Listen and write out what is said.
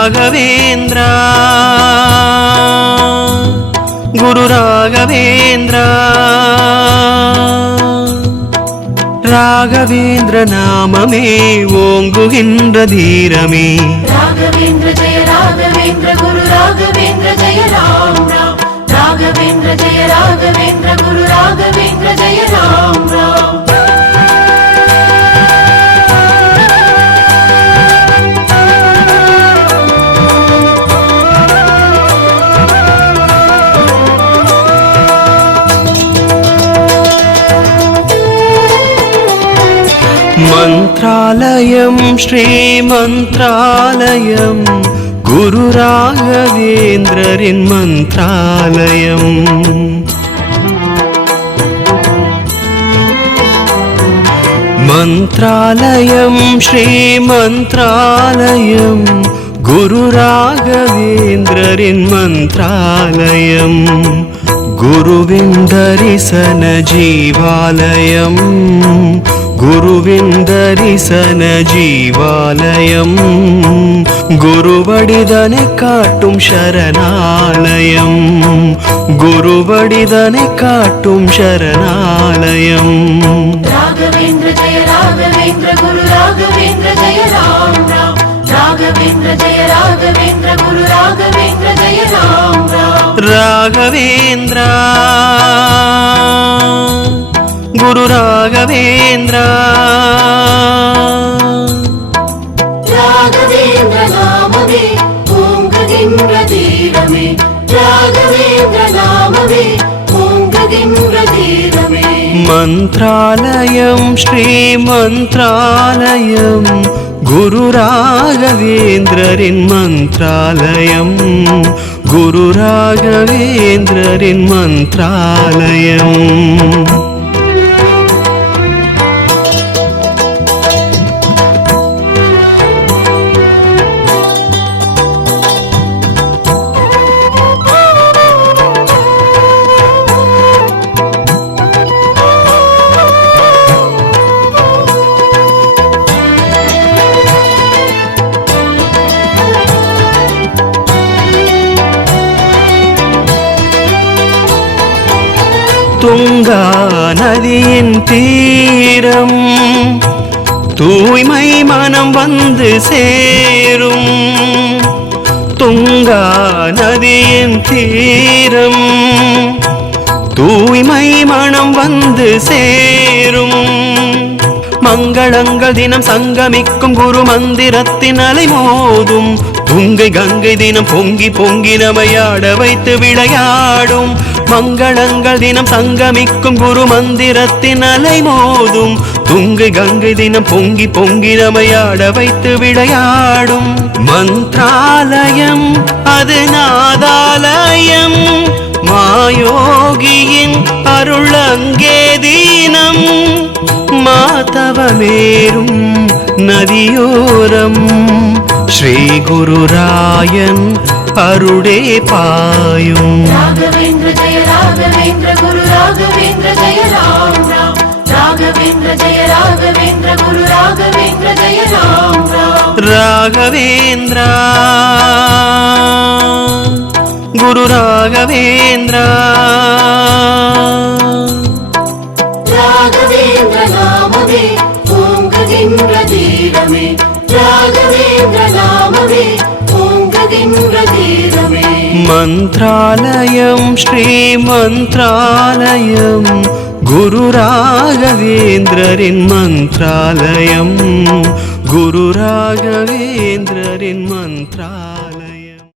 ராகவேந்திரா குரு ராகவேந்திரா ராகவேந்திர நாமமே ஓங்குகின்ற தீரமே ராகவேந்திர ஜெய ராகவேந்திர குரு ராகவேந்திர ஜெய ராம் ராம் ராகவேந்திர ஜெய ராகவேந்திர குரு ராகவேந்திர ஜெய ராம் ராம் மந்த்ராலயம் ஸ்ரீ மந்த்ராலயம் குரு ராகவேந்திரரின் மந்த்ராலயம் மந்த்ராலயம் ஸ்ரீ மந்த்ராலயம் குரு ராகவேந்திரரின் மந்த்ராலயம் குருவின் தரிசன ஜீவாலயம் குருவின் தரிசன ஜீவாலயம் குருவடிதனை காட்டும் சரணாலயம் குருவடிதனை காட்டும் சரணாலயம் ராகவேந்திர ஜெய ராகவேந்திர குரு ராகவேந்திர ஜெய ராம் ராம் ராகவேந்திர ஜெய ராகவேந்திர குரு ராகவேந்திர ஜெய ராம் ராம் ராகவேந்திரா குரு ராகவேந்திரா ராகவேந்திர நாமமே ஓங்குகின்ற தீரமே ராகவேந்திர நாமமே ஓங்குகின்ற தீரமே மந்த்ராலயம் ஸ்ரீ மந்த்ராலயம் குரு ராகவேந்திரரின் மந்த்ராலயம் குரு ராகவேந்திரரின் மந்த்ராலயம் துங்கா நதியின் தீரம் தூய்மை மனம் வந்து சேரும் துங்கா நதியின் தீரம் தூய்மை மனம் வந்து சேரும் மங்களங்கள் தினம் சங்கமிக்கும் குரு மந்திரத்தின் அலை மோதும் துங்கை கங்கை தினம் பொங்கி பொங்கி நமையாட வைத்து விளையாடும் மங்களங்கள் தினம் சங்கமிக்கும் குரு மந்திரத்தின் அலை மோதும் துங்கை கங்கை தினம் பொங்கி பொங்கி நமையாட வைத்து விளையாடும் மந்த்ராலயம் அது நாதாலயம் மாயோகியின் அருள் அங்கே தீனம் மாதவமேரும் நதியோரம் ஸ்ரீ குருராயன் அருளே பாயும் ராகவேந்திர ஜெய ராகவேந்திர குரு ராகவேந்திர ஜெய ராம் ராம் ராகவேந்திர ஜெய ராகவேந்திர குரு ராகவேந்திர ஜெய ராம் ராம் ராகவேந்திரா குரு ராகவேந்திரா ராகவேந்திர நாமமே ஓங்குகின்ற தீரமே ராகவேந்திர நாமமே ஓங்குகின்ற தீரமே மந்த்ராலயம் ஸ்ரீ மந்த்ராலயம் குரு ராகவேந்திரரின் மந்த்ராலயம் குரு ராகவேந்திரரின் மந்த்ராலயம்